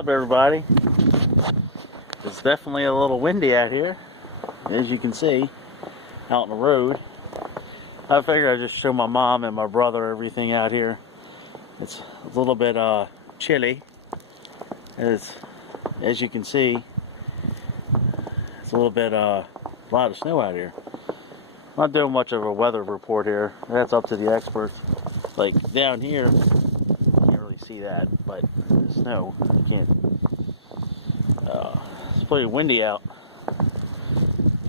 What's up, everybody? It's definitely a little windy out here, as you can see, out on the road. I figured I'd just show my mom and my brother everything out here. It's a little bit chilly, as you can see. It's a little bit a lot of snow out here. I'm not doing much of a weather report here. That's up to the experts. Like down here, you can't really see that, but the snow, you can't. It's pretty windy out.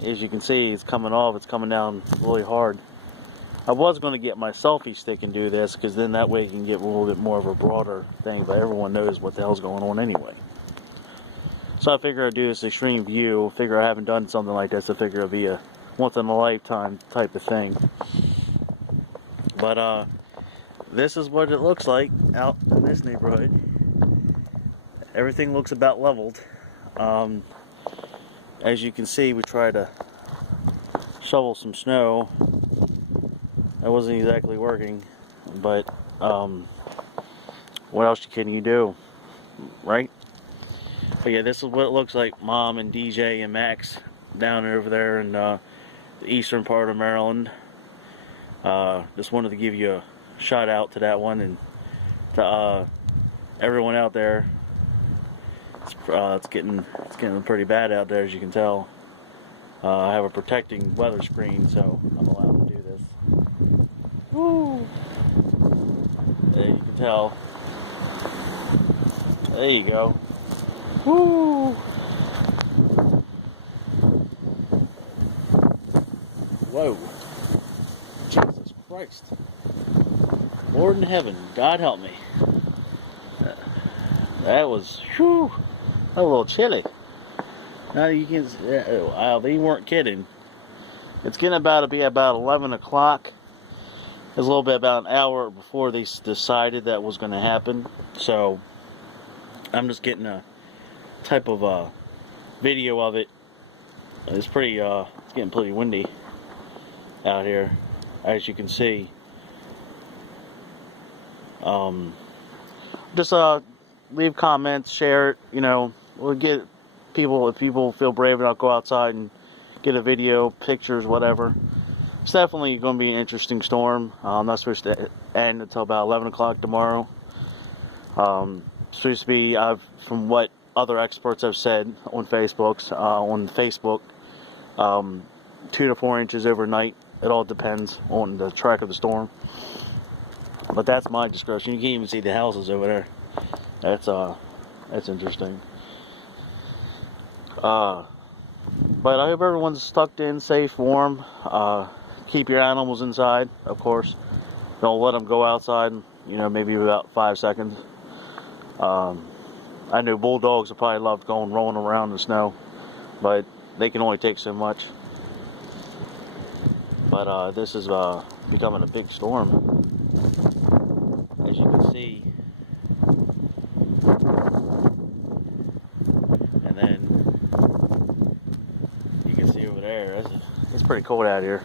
As you can see, it's coming off. It's coming down really hard. I was going to get my selfie stick and do this, because then that way you can get a little bit more of a broader thing, but everyone knows what the hell's going on anyway. So I figure I'd do this extreme view. Figure I haven't done something like this. I figure it'll be a once in a lifetime type of thing. But this is what it looks like out in this neighborhood. Everything looks about leveled. As you can see, we tried to shovel some snow. That wasn't exactly working, but what else can you do, right? But yeah, this is what it looks like. Mom and DJ and Max down over there in the eastern part of Maryland. Just wanted to give you a shout out to that one, and to everyone out there. It's getting pretty bad out there, as you can tell. I have a protecting weather screen, so I'm allowed to do this. Woo! There you can tell. There you go. Woo! Whoa! Jesus Christ! Lord in heaven, God help me. That was, whew, a little chilly. Now you can, wow, they weren't kidding. It's getting about to be about 11 o'clock. It's a little bit about an hour before they decided that was going to happen. So I'm just getting a type of video of it. It's pretty, it's getting pretty windy out here, as you can see. Just leave comments, share it. You know, we'll get people, if people feel brave enough, go outside and get a video, pictures, whatever. It's definitely going to be an interesting storm. Not supposed to end until about 11 o'clock tomorrow. Supposed to be, from what other experts have said on Facebook, 2 to 4 inches overnight. It all depends on the track of the storm. But that's my discretion. You can't even see the houses over there. That's interesting. But I hope everyone's tucked in, safe, warm. Keep your animals inside, of course. Don't let them go outside, you know, maybe about 5 seconds. I know bulldogs will probably love rolling around in the snow, but they can only take so much. But this is becoming a big storm, as you can see. And then you can see over there, it's pretty cold out here.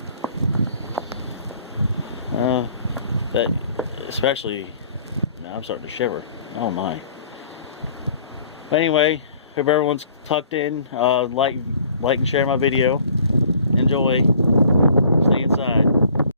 That especially, now I'm starting to shiver. Oh my. But anyway, hope everyone's tucked in. Like and share my video. Enjoy.